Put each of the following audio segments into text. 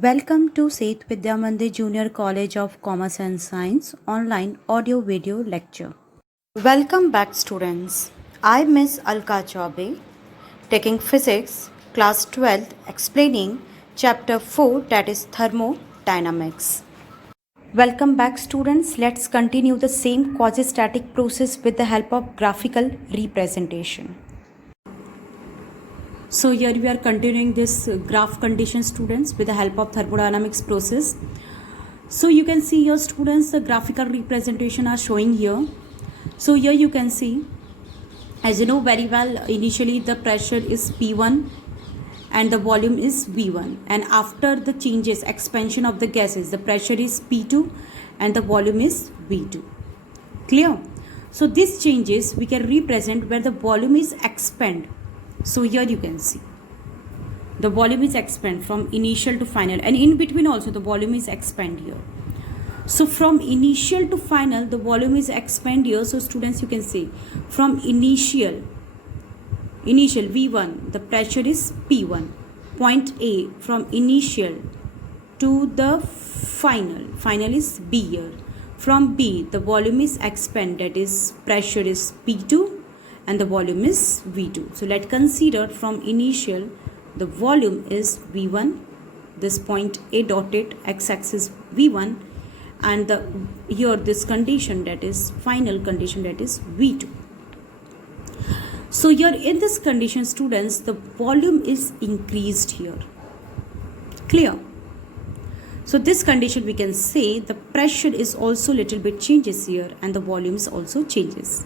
Welcome to Seth Vidya Mandir Junior College of Commerce and Science online audio video lecture. Welcome back students. I Miss Alka Chaube taking physics class 12th explaining chapter 4 that is thermodynamics. Welcome back students. Let's continue the same quasi-static process with the help of graphical representation. So here we are continuing this graph condition students with the help of thermodynamics process. So you can see here students the graphical representation are showing here. So here you can see, as you know very well, initially the pressure is P1 and the volume is V1, and after the changes expansion of the gases the pressure is P2 and the volume is V2. Clear? So these changes we can represent where the volume is expand. So here you can see the volume is expand from initial to final, and in between also the volume is expand here. So from initial to final the volume is expand here. So students, you can see from initial V1 the pressure is P1, point A, from initial to the final is B here. From B the volume is expand, that is pressure is P2 and the volume is V2. So let's consider from initial the volume is V1, this point A dotted x-axis V1, and here this condition that is final condition that is V2. So here in this condition students the volume is increased here. Clear? So this condition we can say the pressure is also little bit changes here and the volumes also changes.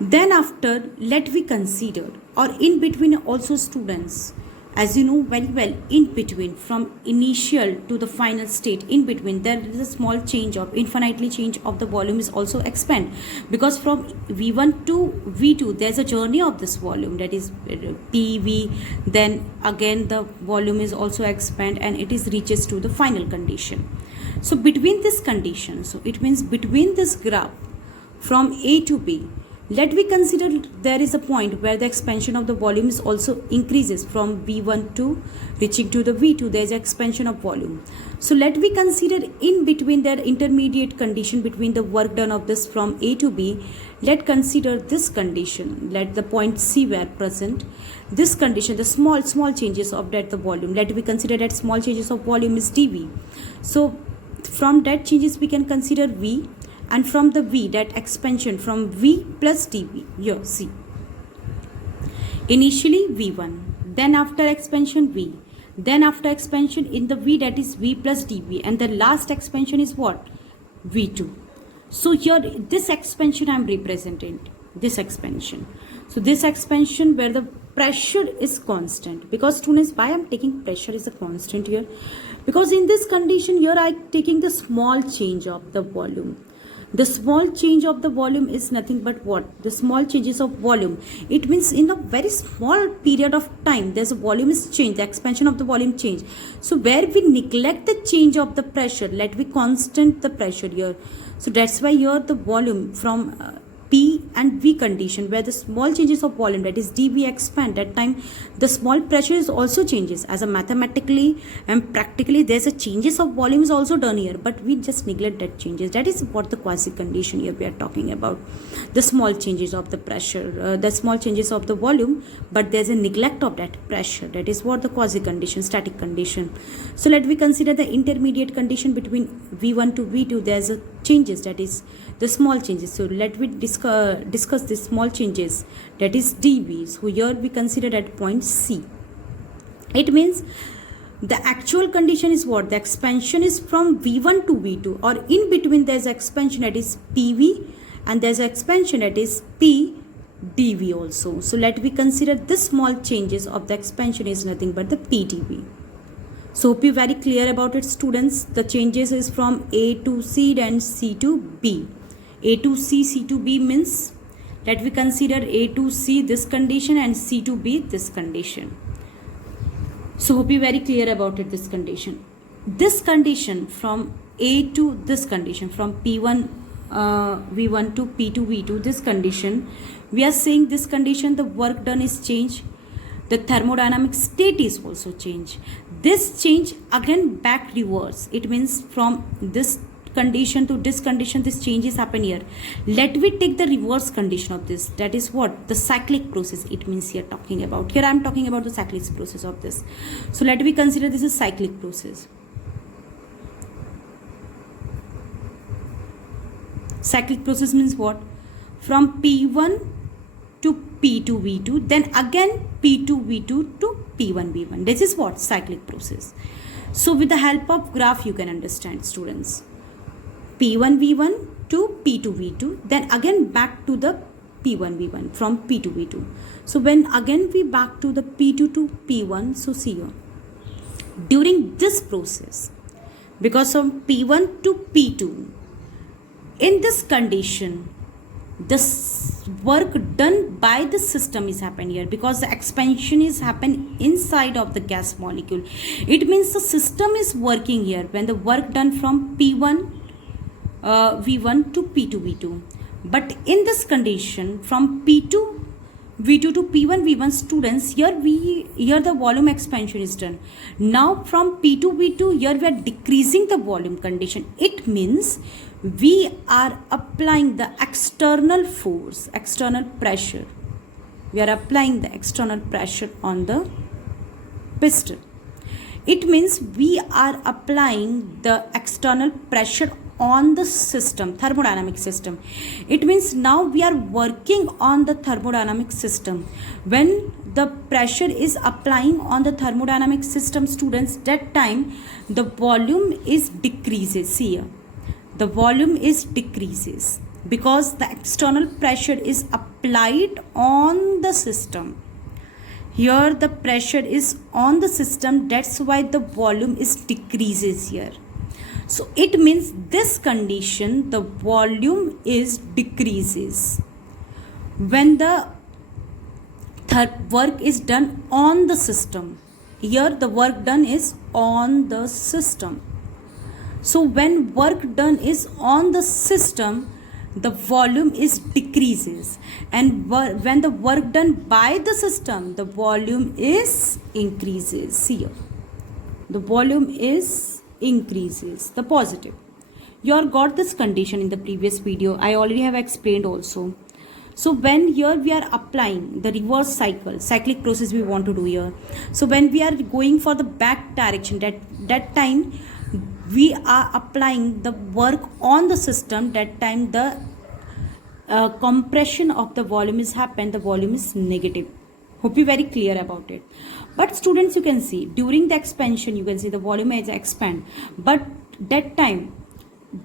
Then after let we consider, or in between also students, as you know very well, in between from initial to the final state, in between there is a small change of infinitely change of the volume is also expand, because from V1 to V2 there's a journey of this volume that is PV, then again the volume is also expand and it is reaches to the final condition. So between this condition, so it means between this graph from A to B, let we consider there is a point where the expansion of the volume is also increases from V1 to reaching to the V2, there is expansion of volume. So let we consider in between that intermediate condition between the work done of this from A to B, let consider this condition, let the point C were present, this condition, the small changes of that the volume, let we consider that small changes of volume is dV. So from that changes we can consider V, and from the V that expansion from V plus dV, here see initially V1, then after expansion V, then after expansion in the V that is V plus dV, and the last expansion is what? V2. So here this expansion I am representing, this expansion. So this expansion where the pressure is constant, because students why I am taking pressure is a constant here, because in this condition here I am taking the small change of the volume. The small change of the volume is nothing but what? The small changes of volume. It means in a very small period of time, there's a volume is changed, the expansion of the volume change. So where we neglect the change of the pressure, let we constant the pressure here. So that's why here the volume from P and V condition where the small changes of volume that is dV expand, that time the small pressure is also changes. As a mathematically and practically there's a changes of volume is also done here, but we just neglect that changes. That is what the quasi condition here we are talking about, the small changes of the pressure, the small changes of the volume, but there's a neglect of that pressure. That is what the quasi condition, static condition. So let we consider the intermediate condition between V1 to V2, there's a changes, that is the small changes. So let we discuss the small changes, that is dV. So here we consider at point C. It means the actual condition is what? The expansion is from V1 to V2, or in between there's expansion that is PV and there's expansion that is P dV also. So let we consider this small changes of the expansion is nothing but the P dV. So hope you very clear about it students. The changes is from A to C and C to B. A to C, C to B means let we consider A to C this condition and C to B this condition. So hope you very clear about it, this condition. This condition from A to this condition, from P1 V1 to P2 V2, this condition, we are saying this condition the work done is changed. the thermodynamic state is also changed. This change again back reverse. It means from this condition to this condition, this changes happen here. Let me take the reverse condition of this. That is what? The cyclic process. It means here talking about. Here I am talking about the cyclic process of this. So let me consider this is cyclic process. Cyclic process means what? From P1 to P2 V2, then again P2 V2 to P1 V1. This is what? Cyclic process. So with the help of graph you can understand, students. P1 V1 to P2 V2, then again back to the P1 V1 from P2 V2. So when again we back to the P2 to P1, so see here. During this process, because from P1 to P2, in this condition, this work done by the system is happen here, because the expansion is happen inside of the gas molecule. It means the system is working here when the work done from P1 V1 to P2 V2. But in this condition, from P2 V2 to P1 V1, students, here the volume expansion is done. Now from P2 V2, here we are decreasing the volume condition. It means we are applying the external force, external pressure. We are applying the external pressure on the piston. It means we are applying the external pressure on the system, thermodynamic system. It means now we are working on the thermodynamic system. When the pressure is applying on the thermodynamic system, students, that time the volume is decreases. See here, the volume is decreases because the external pressure is applied on the system. Here the pressure is on the system, that's why the volume is decreases here. So it means this condition, the volume is decreases when the work is done on the system. Here the work done is on the system. So when work done is on the system, the volume is decreases, and when the work done by the system, the volume is increases. Here the volume is increases, the positive. You all got this condition in the previous video. I already have explained also. So when here we are applying the reverse cyclic process we want to do here. So when we are going for the back direction, that time we are applying the work on the system. That time the compression of the volume is happened. The volume is negative. Hope you very clear about it. But students, you can see during the expansion, you can see the volume is expand. But that time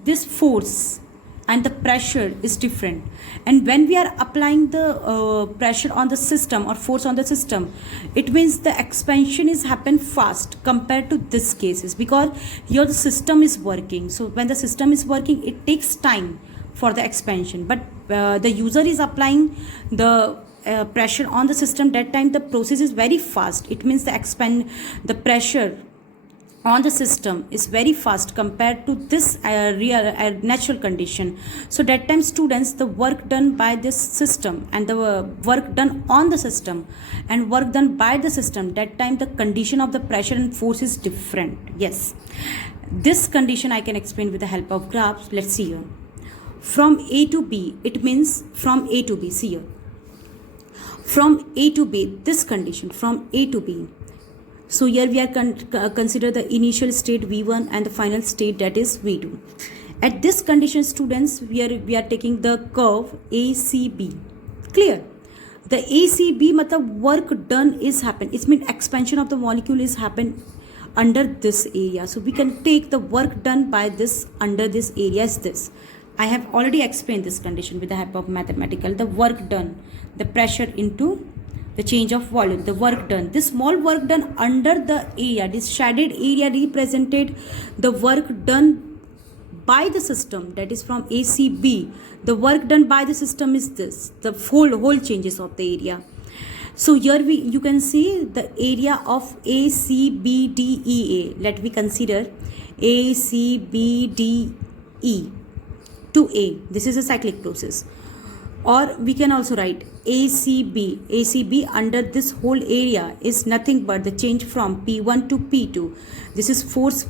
this force and the pressure is different. And when we are applying the pressure on the system or force on the system, it means the expansion is happen fast compared to this cases, because here the system is working. So when the system is working, it takes time for the expansion. But the user is applying the pressure on the system, that time the process is very fast. It means the pressure on the system is very fast compared to this natural condition. So that time, students, the work done by this system and the work done on the system and work done by the system, that time the condition of the pressure and force is different. Yes, this condition I can explain with the help of graphs. Let's see here. From A to B, it means from A to B. See here, from A to B, this condition from A to B. So here we are consider the initial state V1 and the final state, that is V2. At this condition, students, we are taking the curve ACB. Clear? The ACB matlab work done is happen. It means expansion of the molecule is happen under this area. So we can take the work done by this under this area is this. I have already explained this condition with the help of mathematical. The work done, the pressure into the change of volume, the work done. This small work done under the area, this shaded area represented the work done by the system, that is from ACB. The work done by the system is this, the whole changes of the area. So here you can see the area of ACBDEA. Let me consider ACBDE to A. This is a cyclic process. Or we can also write ACB. ACB under this whole area is nothing but the change from P1 to P2. This is force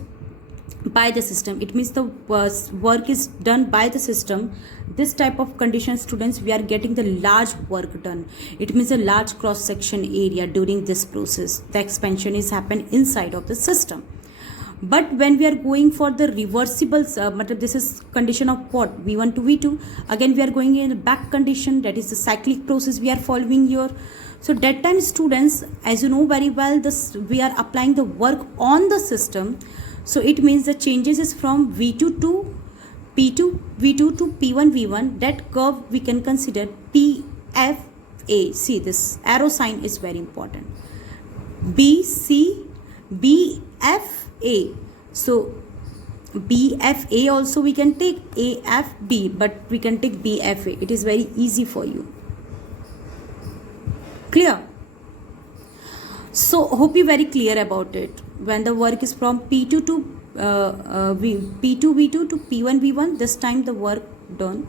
by the system. It means the work is done by the system. This type of condition, students, we are getting the large work done. It means a large cross section area during this process. The expansion is happened inside of the system. But when we are going for the reversible, this is condition of what? V1 to V2. Again, we are going in the back condition, that is the cyclic process we are following here. So that time, students, as you know very well, we are applying the work on the system. So it means the changes is from V2 to P2, V2 to P1, V1. That curve we can consider PFA. See, this arrow sign is very important. BC, BFA. So BFA also we can take AFB, but we can take BFA. It is very easy for you. Clear? So hope you very clear about it. When the work is from P2 to P2 V2 to P1 V1, this time the work done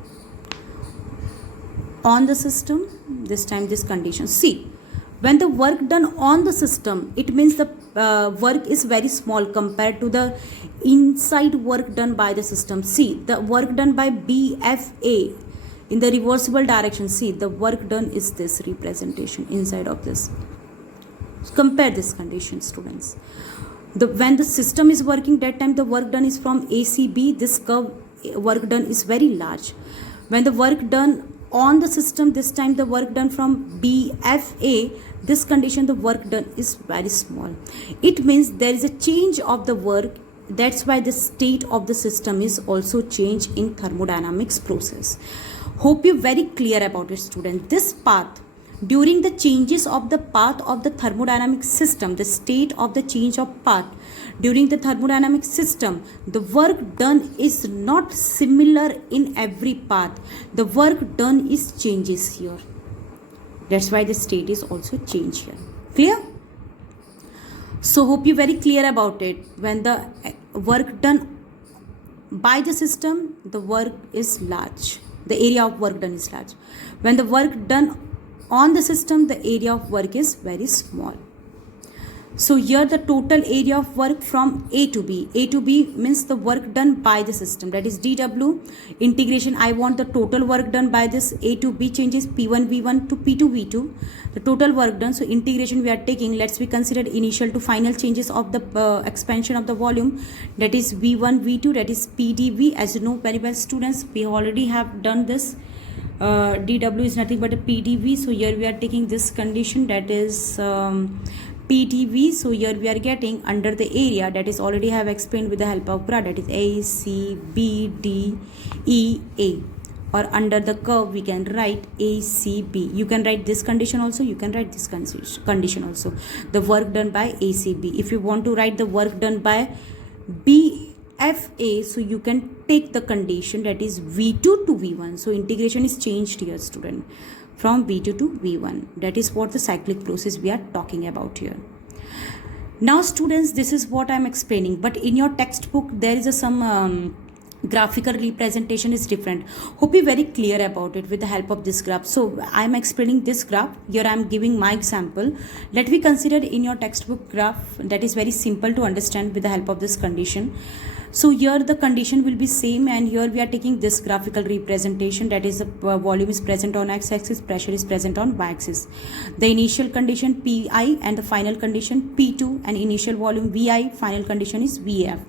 on the system. This time this condition. See, when the work done on the system, it means the work is very small compared to the inside work done by the system. See, the work done by BFA in the reversible direction. See, the work done is this representation inside of this. Compare this condition, students. When the system is working, that time the work done is from ACB. This curve work done is very large. When the work done on the system, this time the work done from BFA, this condition the work done is very small. It means there is a change of the work. That's why the state of the system is also changed in thermodynamics process. Hope you very clear about it, student. This path, during the changes of the path of the thermodynamic system, the state of the change of path during the thermodynamic system, the work done is not similar in every path. The work done is changes here. That's why the state is also changed here. Clear? So hope you very clear about it. When the work done by the system, the work is large. The area of work done is large. When the work done on the system, the area of work is very small. So here the total area of work from A to B. A to B means the work done by the system. That is dW. Integration, I want the total work done by this A to B changes P1 V1 to P2 V2. The total work done. So integration we are taking. Let's be considered initial to final changes of the expansion of the volume. That is V1 V2. That is PdV. As you know very well, students, we already have done this. dW is nothing but a PdV. So here we are taking this condition, that is PdV. So here we are getting under the area, that is already have explained with the help of graph, that is A, C, B, D, E, A. Or under the curve we can write A, C, B. You can write this condition also, you can write this condition also. The work done by A, C, B. If you want to write the work done by BFA, so you can take the condition, that is V2 to V1. So integration is changed here, student, from V2 to V1. That is what the cyclic process we are talking about here. Now students, this is what I am explaining, but in your textbook there is some graphical representation is different. Hope you very clear about it with the help of this graph. So I am explaining this graph. Here I am giving my example. Let me consider in your textbook graph, that is very simple to understand with the help of this condition. So here the condition will be same, and here we are taking this graphical representation, that is the volume is present on x-axis, pressure is present on y-axis. The initial condition Pi and the final condition P2, and initial volume Vi, final condition is Vf.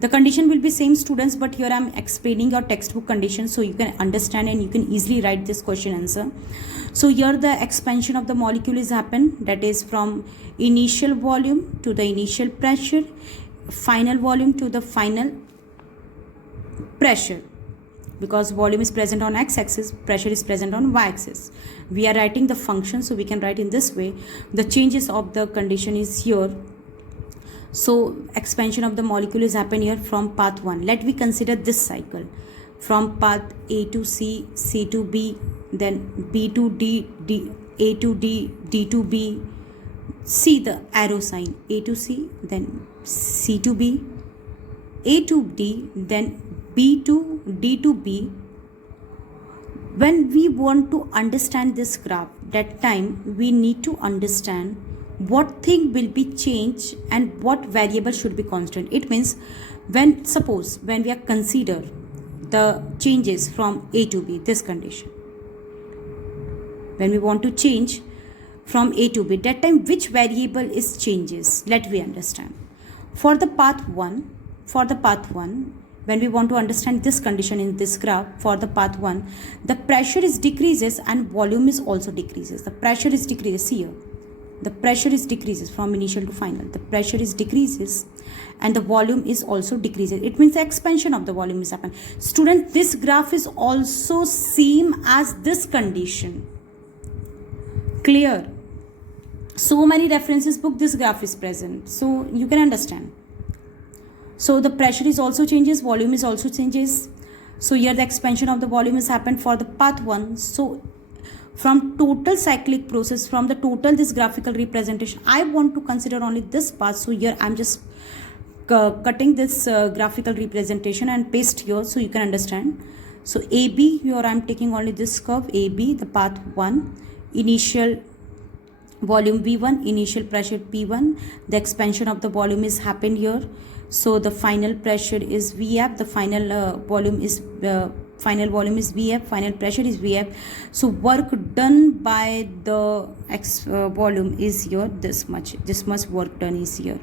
The condition will be same, students, but here I am explaining your textbook condition so you can understand and you can easily write this question answer. So here the expansion of the molecule is happened, that is from initial volume to the initial pressure, final volume to the final pressure. Because volume is present on x-axis, pressure is present on y-axis. We are writing the function, so we can write in this way. The changes of the condition is here. So expansion of the molecule is happening here from path 1. Let me consider this cycle. From path A to C, C to B, then B to D, A to D, D to B. See the arrow sign, A to C, then C to B, A to D, then B to D to B, When we want to understand this graph, that time we need to understand what thing will be changed and what variable should be constant. It means when suppose when we are consider the changes from A to B, this condition, when we want to change from A to B, that time which variable is changes, let we understand. For the path 1, when we want to understand this condition in this graph, for the path 1, the pressure is decreases and volume is also decreases. The pressure is decreases here. The pressure is decreases from initial to final. The pressure is decreases and the volume is also decreases. It means the expansion of the volume is happening. Student, this graph is also same as this condition. Clear? So many references book this graph is present, so you can understand. So the pressure is also changes, volume is also changes. So here the expansion of the volume has happened for the path 1. So from total cyclic process, from the total this graphical representation, I want to consider only this part. So here I'm just cutting this graphical representation and paste here so you can understand. So AB, here I'm taking only this curve AB, the path 1, initial volume V1, initial pressure P1, the expansion of the volume is happened here. So the final pressure is Vf, the final volume is Vf, final pressure is Vf. So work done by the volume is here, this much work done is here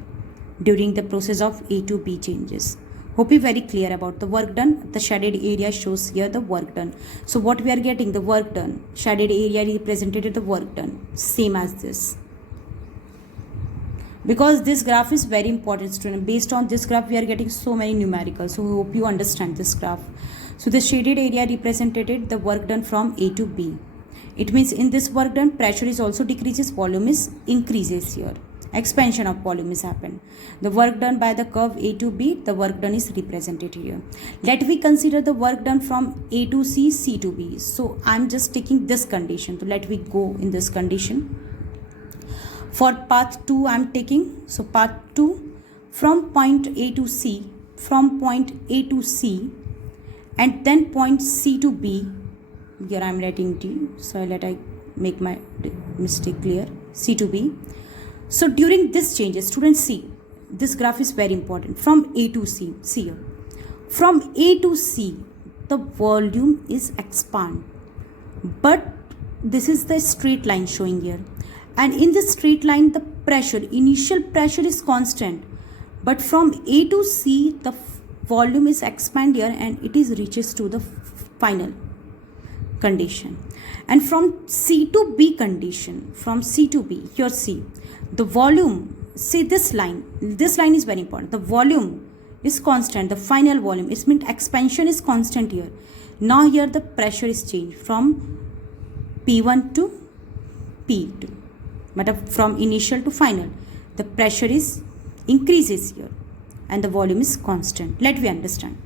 during the process of A to B changes. Hope you very clear about the work done. The shaded area shows here the work done. So what we are getting, the work done, shaded area represented the work done, same as this. Because this graph is very important, student. Based on this graph we are getting so many numericals, so hope you understand this graph. So the shaded area represented the work done from A to B. It means in this work done, pressure is also decreases, volume is increases here. Expansion of volume is happened. The work done by the curve A to B, the work done is represented here. Let we consider the work done from A to C, C to B. So I'm just taking this condition. So let we go in this condition. For path 2 I'm taking, so path 2 from point A to C, from point A to C, and then point C to B. Here I'm writing D, so let I make my mistake clear. C to B. So during this changes, students see, this graph is very important. From A to C, see here. From A to C, the volume is expand. But this is the straight line showing here. And in this straight line, the pressure, initial pressure is constant. But from A to C, the volume is expand here and it is reaches to the final condition. And from C to B condition, from C to B, here C, the volume, see this line is very important. The volume is constant, the final volume, it means expansion is constant here. Now here the pressure is changed from P1 to P2. But from initial to final, the pressure is increases here and the volume is constant. Let we understand.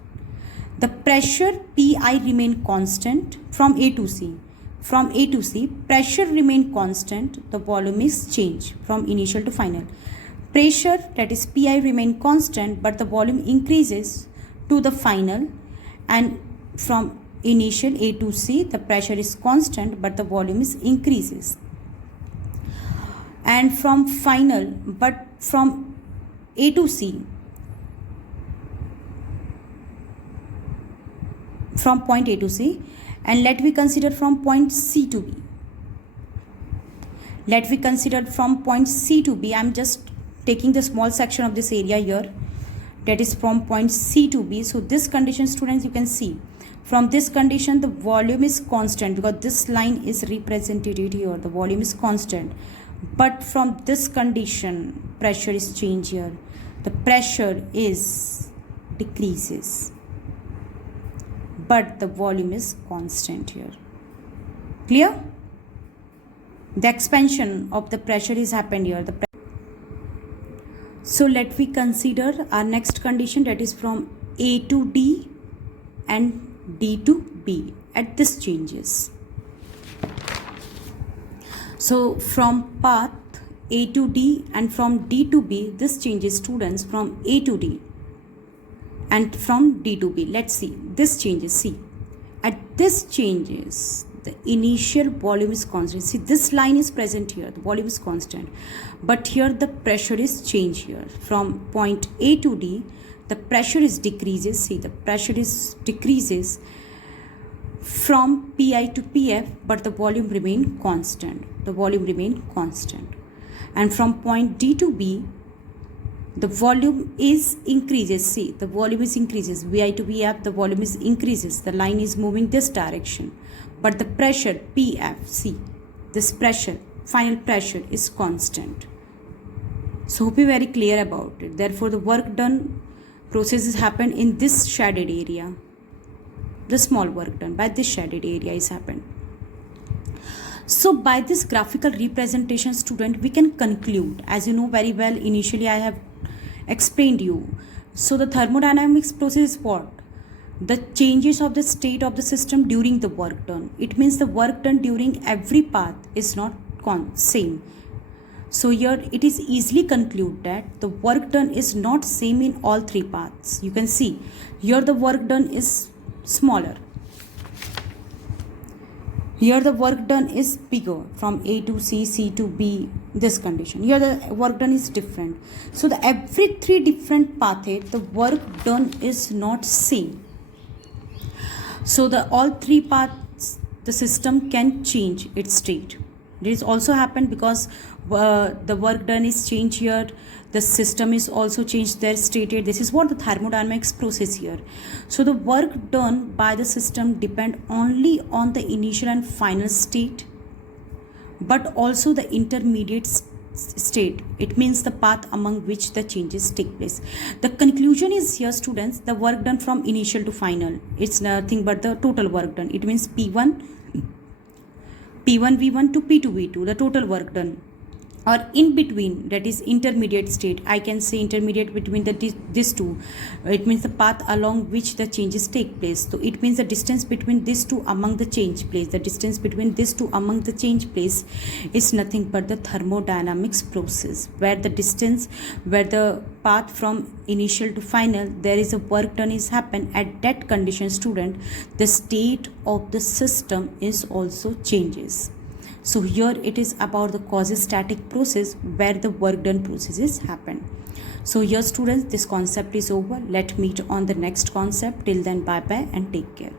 The pressure Pi remain constant from A to C. From A to C, pressure remain constant, the volume is changed from initial to final. Pressure, that is Pi, remain constant, but the volume increases to the final, and from initial A to C, the pressure is constant, but the volume is increases. And from final, but from A to C, from point A to C, and let we consider from point C to B. Let we consider from point C to B. I am just taking the small section of this area here, that is from point C to B. So this condition, students, you can see from this condition the volume is constant because this line is represented here, the volume is constant. But from this condition, pressure is changed here, the pressure is decreases, but the volume is constant here. Clear? The expansion of the pressure is happened here. So let we consider our next condition, that is from A to D and D to B at this changes. So from path A to D and from D to B, this changes, students, from A to D and from D to B. Let's see, this changes, see. at this changes the initial volume is constant. See, this line is present here, the volume is constant, but here the pressure is changed. Here from point A to D the pressure is decreases. See, the pressure is decreases from Pi to Pf, but the volume remain constant. The volume remain constant. And from point D to B the volume is increases. See, the volume is increases. Vi to Vf, the volume is increases. The line is moving this direction, but the pressure Pf, see, this pressure, final pressure is constant. So hope you very clear about it. Therefore the work done processes happen in this shaded area. The small work done by this shaded area is happened. So by this graphical representation, student, we can conclude, as you know very well, initially I have explained you. So the thermodynamics process is what? The changes of the state of the system during the work done. It means the work done during every path is not same. So here it is easily concluded that the work done is not same in all three paths. You can see here the work done is smaller. Here the work done is bigger from A to C, C to B, this condition. Here the work done is different. So the every three different paths, the work done is not same. So the all three paths, the system can change its state. This also happened because the work done is changed here. The system is also changed their state. This is what the thermodynamics process here. So the work done by the system depend only on the initial and final state, but also the intermediate state. It means the path among which the changes take place. The conclusion is here, students, the work done from initial to final, it's nothing but the total work done. It means P1 V1 to P2 V2, the total work done. Or in between, that is intermediate state, I can say intermediate between these two. It means the path along which the changes take place. So it means the distance between these two among the change place. The distance between these two among the change place is nothing but the thermodynamics process, where the distance, where the path from initial to final, there is a work done is happen. At that condition, student, the state of the system is also changes. So here it is about the quasi-static process where the work done processes happen. So here, students, this concept is over. Let's meet on the next concept. Till then, bye bye and take care.